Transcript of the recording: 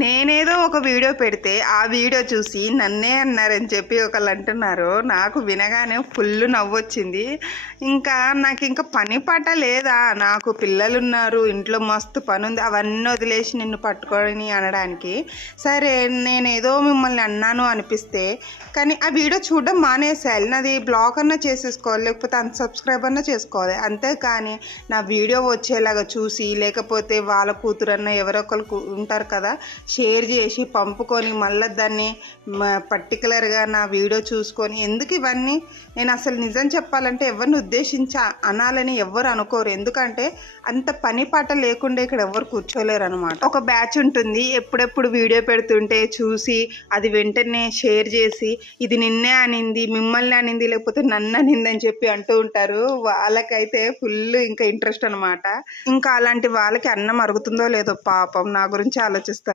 నేనేదో ఒక వీడియో పెడితే ఆ వీడియో చూసి నన్నే అన్నారని చెప్పి ఒకళ్ళు అంటున్నారు. నాకు వినగానే ఫుల్ నవ్వొచ్చింది. నాకు ఇంకా పని పాట లేదా, నాకు పిల్లలున్నారు, ఇంట్లో మస్తు పని ఉంది, అవన్నీ వదిలేసి నిన్ను పట్టుకొని అనడానికి. సరే నేనేదో మిమ్మల్ని అన్నాను అనిపిస్తే కానీ ఆ వీడియో చూడడం మానేసేయాలి. నాది బ్లాక్ అన్నా చేసేసుకోవాలి, లేకపోతే అన్సబ్స్క్రైబ్ అన్నా చేసుకోవాలి. అంతేకాని నా వీడియో వచ్చేలాగా చూసి, లేకపోతే వాళ్ళ కూతురన్నా ఎవరో ఒకరు ఉంటారు కదా, షేర్ చేసి పంపుకొని మళ్ళీ దాన్ని పర్టికులర్గా నా వీడియో చూసుకొని ఎందుకు ఇవన్నీ? నేను అసలు నిజం చెప్పాలంటే ఎవరిని ఉద్దేశించి అనాలని ఎవ్వరు అనుకోరు. ఎందుకంటే అంత పని పాట లేకుండా ఇక్కడ ఎవరు కూర్చోలేరు అనమాట. ఒక బ్యాచ్ ఉంటుంది, ఎప్పుడెప్పుడు వీడియో పెడుతుంటే చూసి అది వెంటనే షేర్ చేసి ఇది నిన్నే అనింది, మిమ్మల్ని అనింది, లేకపోతే నన్ను అనింది అని చెప్పి అంటూ ఉంటారు. వాళ్ళకైతే ఫుల్ ఇంకా ఇంట్రెస్ట్ అనమాట. ఇంకా అలాంటి వాళ్ళకి అన్నం అరుగుతుందో లేదో పాపం నా గురించి ఆలోచిస్తారు.